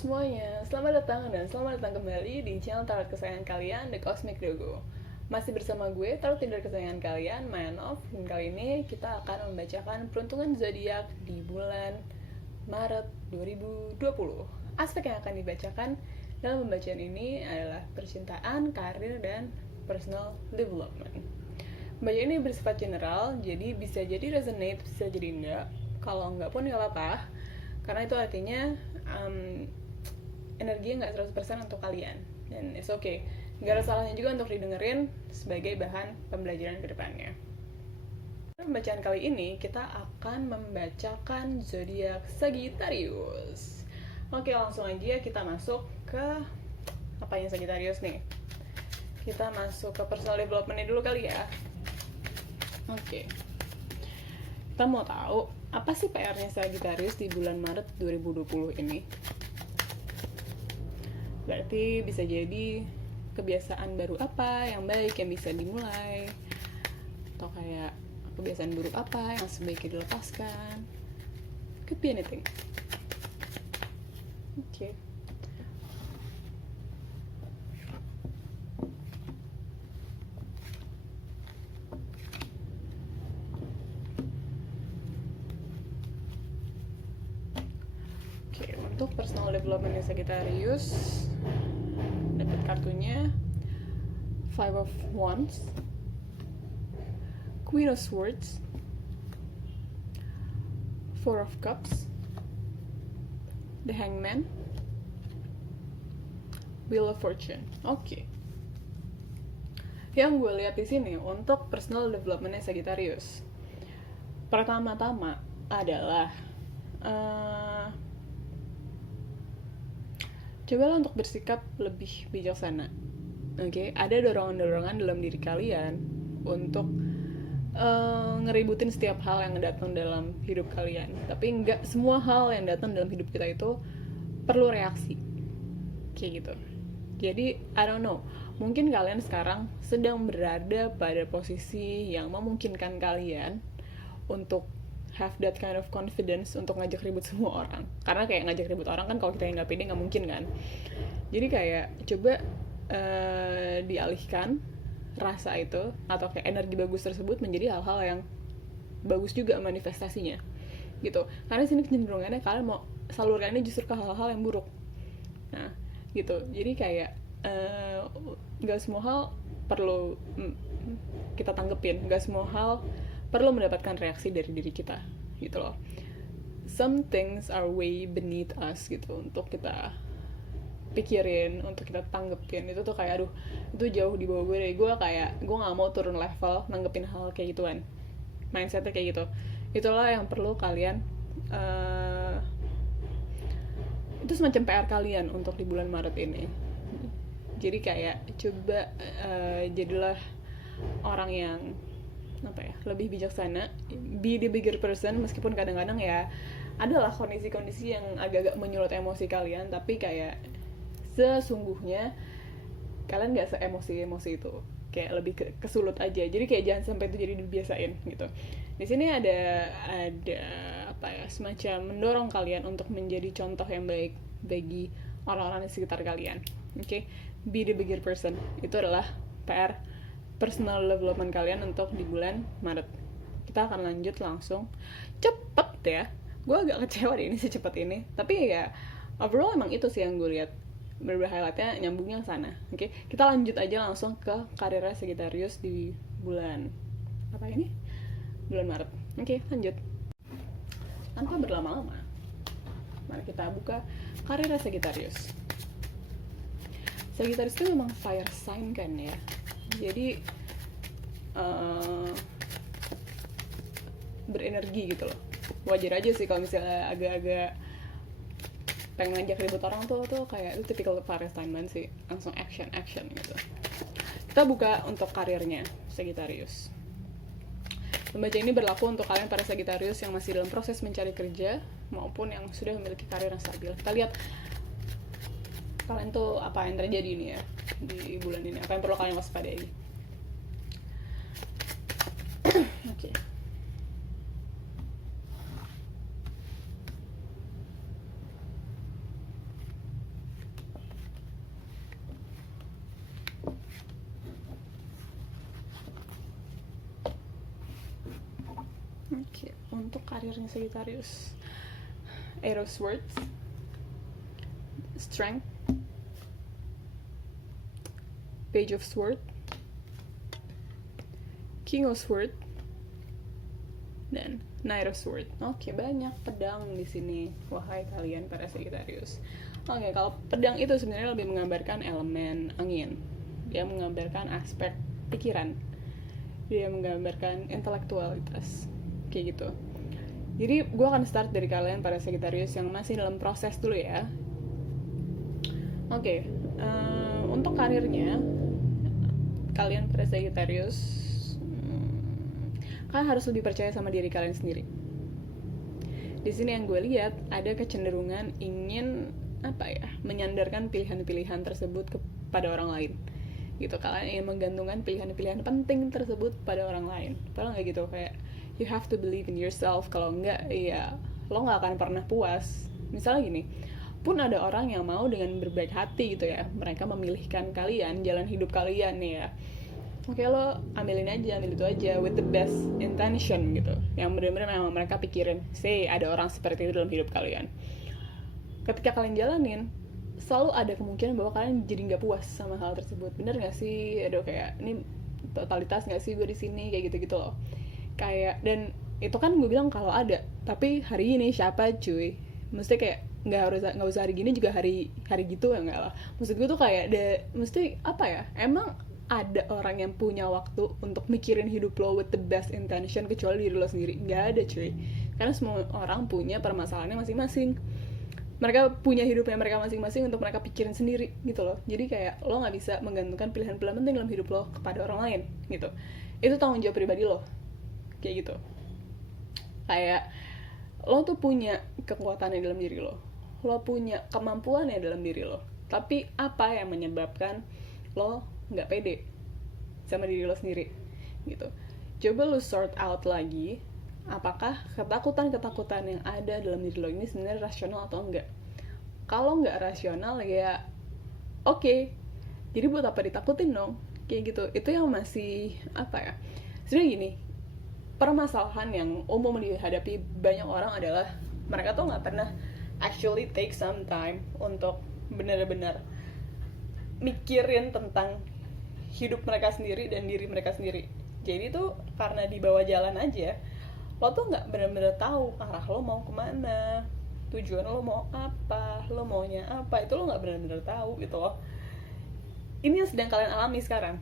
semuanya, selamat datang dan selamat datang kembali di channel tarot kesayangan kalian, The Cosmic Dogo. Masih bersama gue, tarot tidur kesayangan kalian, Mayanov. Dan kali ini kita akan membacakan peruntungan zodiak di bulan Maret 2020. Aspek yang akan dibacakan dalam pembacaan ini adalah percintaan, karir, dan personal development. Pembacaan ini bersifat general, jadi bisa jadi resonate, bisa jadi enggak. Kalau enggak pun enggak apa-apa, karena itu artinya energinya nggak 100% untuk kalian, dan it's okay, nggak ada salahnya juga untuk didengerin sebagai bahan pembelajaran ke depannya. Pembacaan kali ini kita akan membacakan zodiak Sagittarius. Oke, langsung aja kita masuk ke apa yang Sagittarius nih. Kita masuk ke personal development-nya dulu kali ya. Oke, kita mau tahu apa sih PR-nya Sagittarius di bulan Maret 2020 ini. Berarti bisa jadi kebiasaan baru apa yang baik yang bisa dimulai, atau kayak kebiasaan buruk apa yang sebaiknya dilepaskan. Could be anything. Oke. Oke, untuk personal development Sagittarius, dapat kartunya Five of Wands, Queen of Swords, Four of Cups, The Hangman, Wheel of Fortune. Oke. Yang gue lihat di sini untuk personal development Sagittarius, pertama-tama adalah cobalah untuk bersikap lebih bijaksana. Oke, ada dorongan-dorongan dalam diri kalian untuk ngeributin setiap hal yang datang dalam hidup kalian. Tapi nggak semua hal yang datang dalam hidup kita itu perlu reaksi. Kayak gitu. Jadi, I don't know. Mungkin kalian sekarang sedang berada pada posisi yang memungkinkan kalian untuk have that kind of confidence untuk ngajak ribut semua orang. Karena kayak ngajak ribut orang kan kalau kita yang nggak pede nggak mungkin kan. Jadi kayak coba dialihkan rasa itu atau kayak energi bagus tersebut menjadi hal-hal yang bagus juga manifestasinya gitu. Karena sini kecenderungannya kalian mau salurkannya justru ke hal-hal yang buruk. Nah gitu. Jadi kayak nggak semua hal perlu kita tanggepin, nggak semua hal perlu mendapatkan reaksi dari diri kita gitu loh. Some things are way beneath us gitu untuk kita pikirin, untuk kita tanggepin. Itu tuh kayak aduh, itu jauh di bawah gue deh. Gue nggak mau turun level nanggepin hal kayak gituan. Mindsetnya kayak gitu. Itulah yang perlu kalian itu semacam PR kalian untuk di bulan Maret ini. Jadi kayak coba jadilah orang yang lebih bijaksana, be the bigger person, meskipun kadang-kadang ya adalah kondisi-kondisi yang agak-agak menyulut emosi kalian, tapi kayak sesungguhnya kalian gak se-emosi itu, kayak lebih kesulut aja. Jadi kayak jangan sampai itu jadi dibiasain gitu. Di sini ada semacam mendorong kalian untuk menjadi contoh yang baik bagi orang-orang di sekitar kalian. Oke, be the bigger person. Itu adalah PR personal development kalian untuk di bulan Maret. Kita akan lanjut langsung. Cepet ya. Gue agak kecewa deh ini secepat ini. Tapi ya overall emang itu sih yang gue lihat. Beberapa highlightnya nyambungnya ke sana. Oke, kita lanjut aja langsung ke karirnya Sagittarius di bulan apa ini? Bulan Maret. Oke, lanjut. Tanpa berlama-lama, mari kita buka karirnya Sagittarius. Sagittarius itu memang fire sign kan ya. Jadi berenergi gitu loh. Wajar aja sih kalau misalnya agak-agak pengen ngajak ribut orang tuh kayak itu typical fire sign banget sih, langsung action gitu. Kita buka untuk karirnya Sagittarius. Pembacaan ini berlaku untuk kalian para Sagittarius yang masih dalam proses mencari kerja maupun yang sudah memiliki karir yang stabil. Kita lihat kalian tuh apa yang terjadi ini ya di bulan ini, apa yang perlu kalian waspadai. Oke. Oke, untuk karirnya Sagittarius, Eight of Swords, Strength, Page of Swords, King of Swords, dan Knight of Swords. Oke, banyak pedang di sini, wahai kalian para Sagittarius. Oke, kalau pedang itu sebenarnya lebih menggambarkan elemen angin. Dia menggambarkan aspek pikiran. Dia menggambarkan intelektualitas. Kayak gitu. Jadi, gue akan start dari kalian para Sagittarius yang masih dalam proses dulu ya. Oke, untuk karirnya, kalian para Sagittarius, kalian harus lebih percaya sama diri kalian sendiri. Di sini yang gue lihat ada kecenderungan ingin menyandarkan pilihan-pilihan tersebut kepada orang lain. Gitu, kalian ingin menggantungkan pilihan-pilihan penting tersebut pada orang lain. Padahal nggak gitu, kayak you have to believe in yourself. Kalau nggak, ya lo nggak akan pernah puas. Misalnya gini, pun ada orang yang mau dengan berbaik hati gitu ya, mereka memilihkan kalian, jalan hidup kalian nih ya. Oke, lo ambil itu aja with the best intention gitu, yang benar-benar memang mereka pikirin, say ada orang seperti itu dalam hidup kalian. Ketika kalian jalanin, selalu ada kemungkinan bahwa kalian jadi nggak puas sama hal tersebut. Bener nggak sih? Aduh, kayak ini totalitas nggak sih gue di sini, kayak gitu loh. Kayak, dan itu kan gue bilang kalau ada, tapi hari ini siapa cuy? Mesti kayak nggak usah hari gini juga hari gitu ya, nggak lah. Maksud gue tuh kayak mesti emang ada orang yang punya waktu untuk mikirin hidup lo with the best intention kecuali diri lo sendiri? Nggak ada cuy, karena semua orang punya permasalahannya masing-masing, mereka punya hidupnya mereka masing-masing untuk mereka pikirin sendiri gitu loh. Jadi kayak lo nggak bisa menggantungkan pilihan-pilihan penting dalam hidup lo kepada orang lain gitu. Itu tanggung jawab pribadi lo, kayak gitu. Kayak lo tuh punya kekuatannya dalam diri lo punya kemampuannya dalam diri lo, tapi apa yang menyebabkan lo nggak pede sama diri lo sendiri gitu. Coba lo sort out lagi, apakah ketakutan yang ada dalam diri lo ini sebenarnya rasional atau enggak. Kalau nggak rasional ya oke, jadi buat apa ditakutin dong, kayak gitu. Itu yang masih sebenarnya gini, permasalahan yang umum dihadapi banyak orang adalah mereka tuh nggak pernah actually take some time untuk benar-benar mikirin tentang hidup mereka sendiri dan diri mereka sendiri. Jadi tuh karena dibawa jalan aja, lo tuh nggak benar-benar tahu arah lo mau kemana, tujuan lo mau apa, lo maunya apa, itu lo nggak benar-benar tahu gitu loh. Ini yang sedang kalian alami sekarang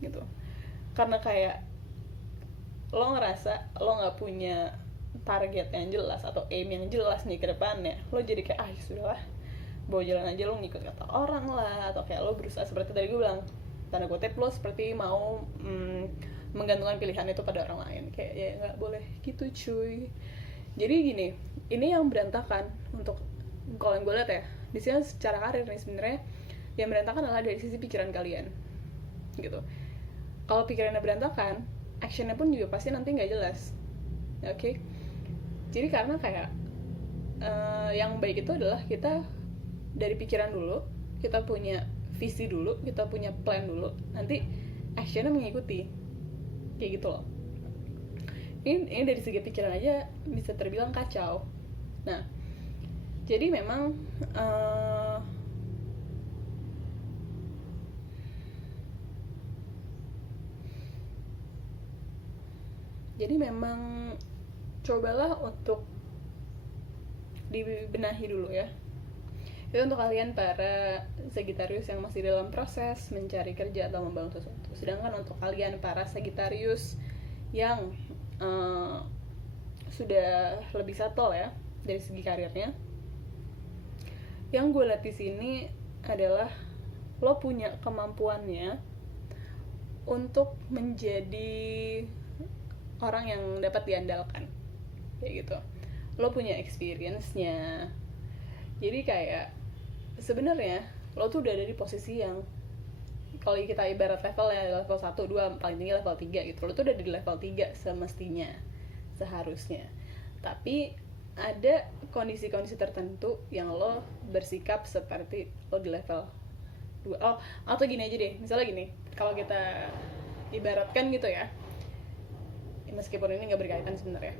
gitu, karena kayak lo ngerasa lo nggak punya target yang jelas atau aim yang jelas nih ke depannya. Lo jadi kayak sudahlah, bawa jalan aja, lo ngikut kata orang lah, atau kayak lo berusaha seperti tadi gue bilang, tanda kutip lo seperti mau menggantungkan pilihan itu pada orang lain. Kayak ya nggak boleh gitu cuy. Jadi gini, ini yang berantakan untuk kalau yang gue lihat ya di sini secara karir nih, sebenarnya yang berantakan adalah dari sisi pikiran kalian gitu. Kalau pikirannya berantakan, actionnya pun juga pasti nanti nggak jelas. Oke? Jadi karena kayak yang baik itu adalah kita dari pikiran dulu, kita punya visi dulu, kita punya plan dulu, nanti actionnya mengikuti, kayak gitu loh. Ini dari segi pikiran aja bisa terbilang kacau. Nah, jadi memang cobalah untuk dibenahi dulu ya. Itu untuk kalian para Sagittarius yang masih dalam proses mencari kerja atau membangun sesuatu. Sedangkan untuk kalian para Sagittarius yang sudah lebih settle ya dari segi karirnya, yang gue lihat di sini adalah lo punya kemampuannya untuk menjadi orang yang dapat diandalkan, kayak gitu. Lo punya experience-nya. Jadi kayak sebenarnya lo tuh udah ada di posisi yang kalau kita ibarat level ya, level 1, 2, paling tinggi level 3 gitu. Lo tuh udah di level 3 semestinya, seharusnya. Tapi ada kondisi-kondisi tertentu yang lo bersikap seperti lo di level 2. Atau gini aja deh, misalnya gini, kalau kita ibaratkan gitu ya, meskipun ini nggak berkaitan sebenarnya.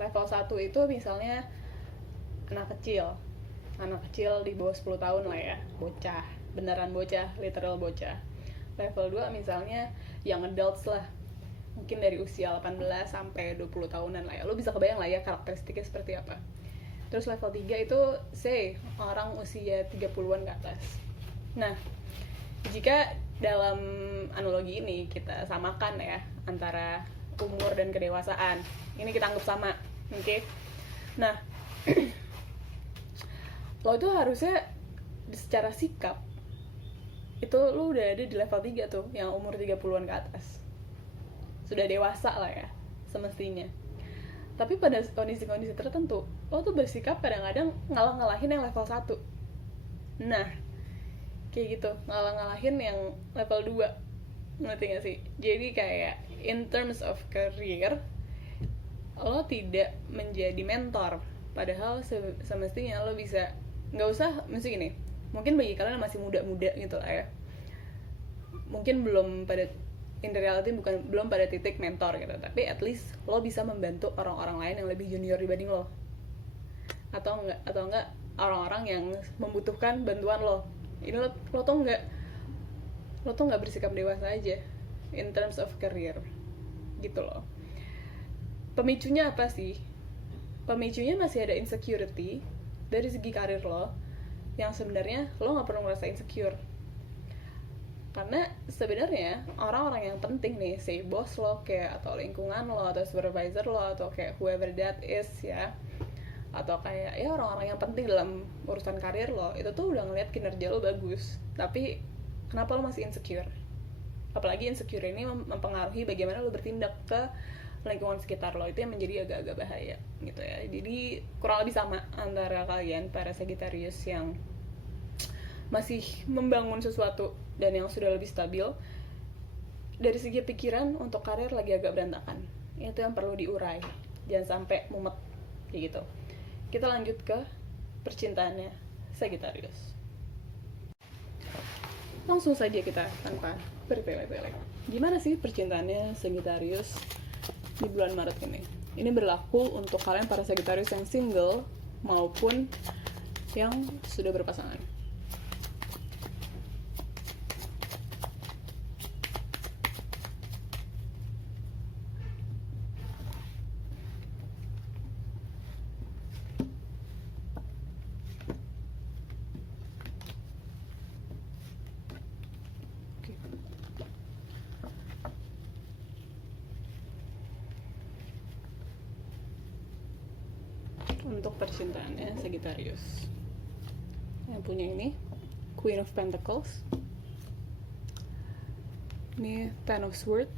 Level 1 itu misalnya anak kecil di bawah 10 tahun lah ya, bocah, beneran bocah, literal bocah. Level 2 misalnya young adults lah, mungkin dari usia 18 sampai 20 tahunan lah ya, lo bisa kebayang lah ya karakteristiknya seperti apa. Terus level 3 itu say orang usia 30-an ke atas. Nah, jika dalam analogi ini kita samakan ya antara umur dan kedewasaan, ini kita anggap sama, oke? Nah, lo itu harusnya secara sikap itu lo udah ada di level 3 tuh, yang umur 30-an ke atas, sudah dewasa lah ya semestinya. Tapi pada kondisi-kondisi tertentu lo tuh bersikap kadang-kadang ngalah-ngalahin yang level 1. Nah, kayak gitu, ngalah-ngalahin yang level 2, ngerti gak sih? Jadi kayak in terms of career lo tidak menjadi mentor, padahal semestinya lo bisa, nggak usah, mesti gini, mungkin bagi kalian yang masih muda-muda gitu lah ya, mungkin belum pada, in reality belum pada titik mentor gitu, tapi at least lo bisa membantu orang-orang lain yang lebih junior dibanding lo, atau enggak orang-orang yang membutuhkan bantuan lo. Ini lo tuh nggak bersikap dewasa aja in terms of career gitu loh. Pemicunya apa sih? Pemicunya masih ada insecurity dari segi karir lo, yang sebenarnya lo nggak perlu ngerasa insecure, karena sebenarnya orang-orang yang penting nih, say bos lo kayak, atau lingkungan lo, atau supervisor lo, atau kayak whoever that is ya, atau kayak ya orang-orang yang penting dalam urusan karir lo, itu tuh udah ngeliat kinerja lo bagus, tapi kenapa lo masih insecure? Apalagi insecure ini mempengaruhi bagaimana lo bertindak ke lingkungan sekitar lo, itu yang menjadi agak-agak bahaya gitu ya. Jadi kurang lebih sama antara kalian para Sagittarius yang masih membangun sesuatu dan yang sudah lebih stabil. Dari segi pikiran untuk karir lagi agak berantakan, itu yang perlu diurai, jangan sampai mumet kayak gitu. Kita lanjut ke percintaannya Sagittarius. Langsung saja kita tanpa bertele-tele, gimana sih percintaannya Sagittarius di bulan Maret ini? Ini berlaku untuk kalian para Sagittarius yang single maupun yang sudah berpasangan. Untuk percintaannya Sagittarius, yang punya ini Queen of Pentacles, ini Ten of Swords,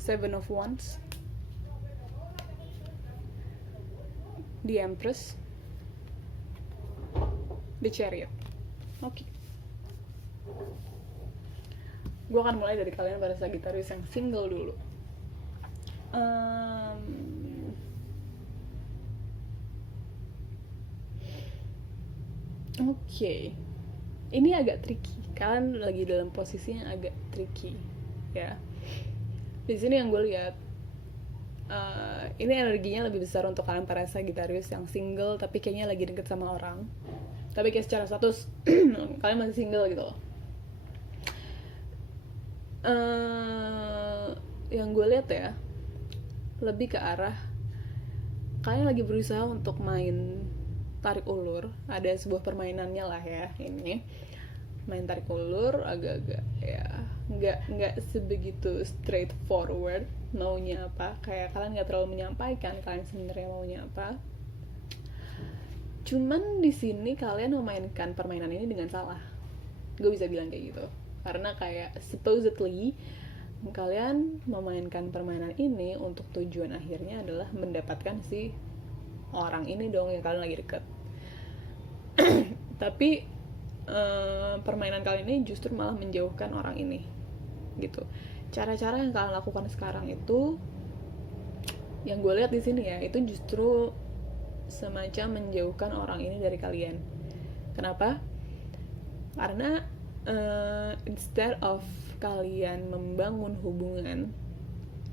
Seven of Wands, The Empress, The Chariot. Oke. Gue akan mulai dari kalian pada Sagittarius yang single dulu. Oke. Ini agak tricky. Kalian lagi dalam posisi yang agak tricky, ya. Di sini yang gue lihat, ini energinya lebih besar untuk kalian para Sagittarius yang single tapi kayaknya lagi deket sama orang. Tapi kayak secara status kalian masih single gitu loh. Yang gue lihat ya, lebih ke arah kalian lagi berusaha untuk main tarik ulur. Ada sebuah permainannya lah ya, ini main tarik ulur agak-agak ya nggak sebegitu straightforward maunya apa, kayak kalian nggak terlalu menyampaikan kalian sebenarnya maunya apa. Cuman di sini kalian memainkan permainan ini dengan salah, gue bisa bilang kayak gitu, karena kayak supposedly kalian memainkan permainan ini untuk tujuan akhirnya adalah mendapatkan si orang ini dong yang kalian lagi deket. Tapi permainan kalian ini justru malah menjauhkan orang ini gitu. Cara-cara yang kalian lakukan sekarang itu, yang gue lihat di sini ya, itu justru semacam menjauhkan orang ini dari kalian. Kenapa? Karena instead of kalian membangun hubungan,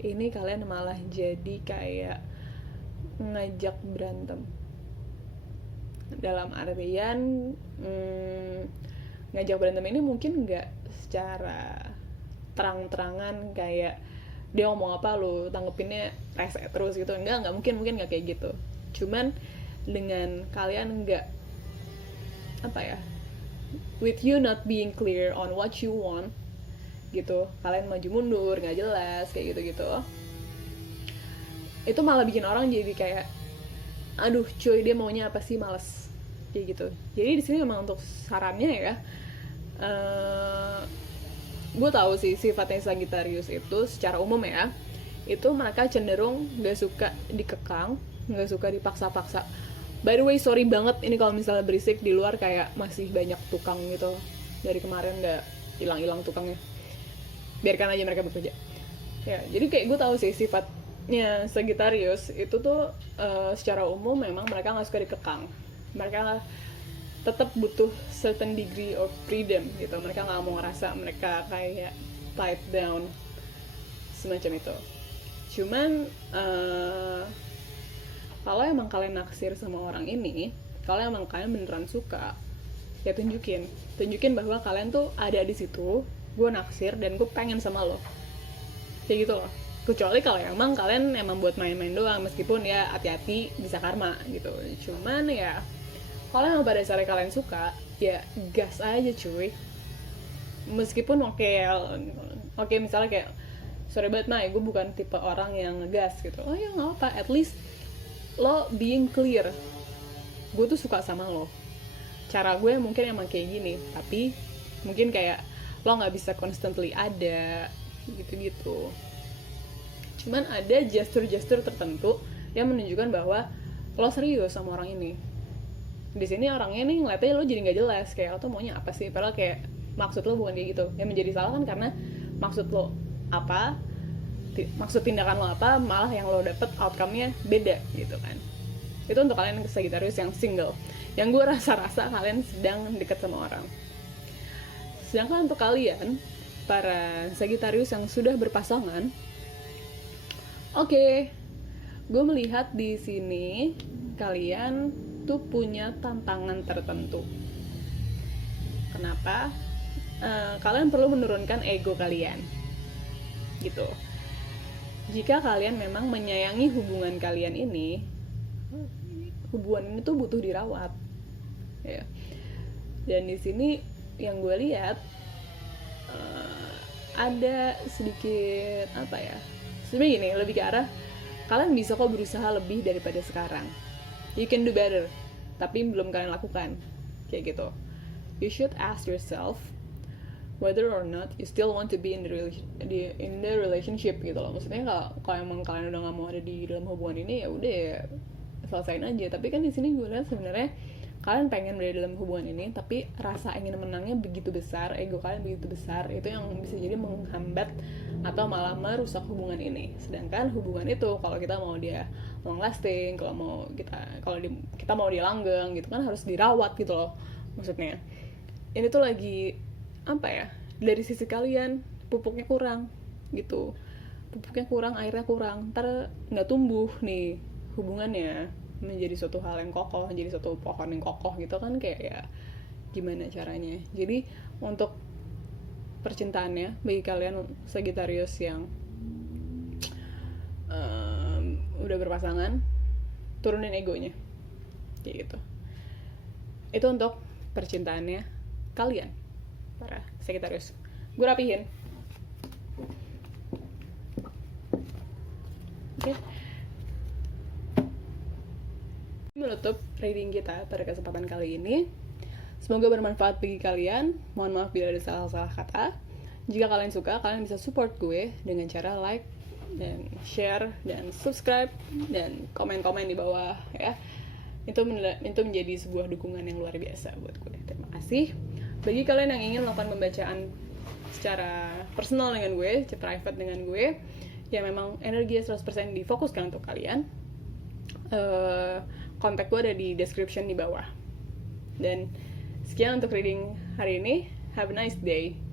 ini kalian malah jadi kayak ngajak berantem. Dalam artian ngajak berantem ini mungkin nggak secara terang-terangan kayak dia ngomong apa lu tanggepinnya rese terus gitu, enggak mungkin nggak kayak gitu. Cuman dengan kalian nggak with you not being clear on what you want gitu, kalian maju mundur nggak jelas kayak gitu itu malah bikin orang jadi kayak aduh cuy dia maunya apa sih, males kayak gitu. Jadi di sini memang untuk sarannya ya, gue tahu sih sifatnya Sagittarius itu secara umum ya, itu mereka cenderung gak suka dikekang, gak suka dipaksa-paksa. By the way, sorry banget ini kalau misalnya berisik di luar, kayak masih banyak tukang gitu. Dari kemarin gak hilang-hilang tukangnya. Biarkan aja mereka bekerja. Ya, jadi kayak gue tahu sih sifatnya Sagittarius itu tuh secara umum memang mereka gak suka dikekang. Mereka tetap butuh certain degree of freedom gitu. Mereka nggak mau ngerasa mereka kayak tied down semacam itu. Cuman kalau emang kalian naksir sama orang ini, kalau emang kalian beneran suka, ya tunjukin bahwa kalian tuh ada di situ, gue naksir dan gue pengen sama lo, kayak gitu loh. Kecuali kalau emang kalian emang buat main-main doang, meskipun ya hati-hati bisa karma gitu. Cuman ya kalau emang pada dasarnya kalian suka, ya gas aja cuy. Meskipun oke misalnya kayak sorry banget Mai, gue bukan tipe orang yang ngegas gitu. Oh ya nggak apa, at least lo being clear, gue tuh suka sama lo. Cara gue mungkin emang kayak gini, tapi mungkin kayak lo nggak bisa constantly ada gitu. Cuman ada gesture-gesture tertentu yang menunjukkan bahwa lo serius sama orang ini. Di sini orangnya nih ngeliatnya lo jadi nggak jelas, kayak lo tuh maunya apa sih, padahal kayak maksud lo bukan kayak gitu. Yang menjadi salah kan karena maksud lo apa, maksud tindakan lo apa, malah yang lo dapet outcome-nya beda gitu kan. Itu untuk kalian Sagittarius yang single, yang gue rasa kalian sedang deket sama orang. Sedangkan untuk kalian para Sagittarius yang sudah berpasangan, oke, gue melihat di sini kalian tuh punya tantangan tertentu. Kenapa? Kalian perlu menurunkan ego kalian gitu. Jika kalian memang menyayangi hubungan kalian ini, hubungan ini tuh butuh dirawat ya. Dan di sini yang gue lihat ada sedikit sebenarnya gini, lebih ke arah kalian bisa kok berusaha lebih daripada sekarang. You can do better, tapi belum kalian lakukan kayak gitu. You should ask yourself whether or not you still want to be in the relationship gitu loh. Maksudnya kalau emang kalian udah nggak mau ada di dalam hubungan ini, ya udah ya selesain aja. Tapi kan di sini gue lihat sebenarnya kalian pengen berada dalam hubungan ini, tapi rasa ingin menangnya begitu besar, ego kalian begitu besar, itu yang bisa jadi menghambat atau malah merusak hubungan ini. Sedangkan hubungan itu kalau kita mau dia long lasting, kalau kita mau dia langgeng gitu kan, harus dirawat gitu loh. Maksudnya ini tuh lagi dari sisi kalian pupuknya kurang gitu, airnya kurang, ntar nggak tumbuh nih hubungannya menjadi suatu hal yang kokoh, menjadi suatu pohon yang kokoh gitu kan, kayak ya gimana caranya. Jadi untuk percintaannya, bagi kalian Sagittarius yang udah berpasangan, turunin egonya kayak gitu. Itu untuk percintaannya kalian para Sagittarius. Gue rapihin. Oke. Menutup reading kita pada kesempatan kali ini. Semoga bermanfaat bagi kalian. Mohon maaf bila ada salah-salah kata. Jika kalian suka, kalian bisa support gue dengan cara like dan share dan subscribe dan komen-komen di bawah ya. Itu menjadi sebuah dukungan yang luar biasa buat gue. Terima kasih. Bagi kalian yang ingin melakukan pembacaan secara personal dengan gue, private dengan gue, yang memang energi 100% difokuskan untuk kalian, kontak gue ada di description di bawah. Dan sekian untuk reading hari ini. have a nice day.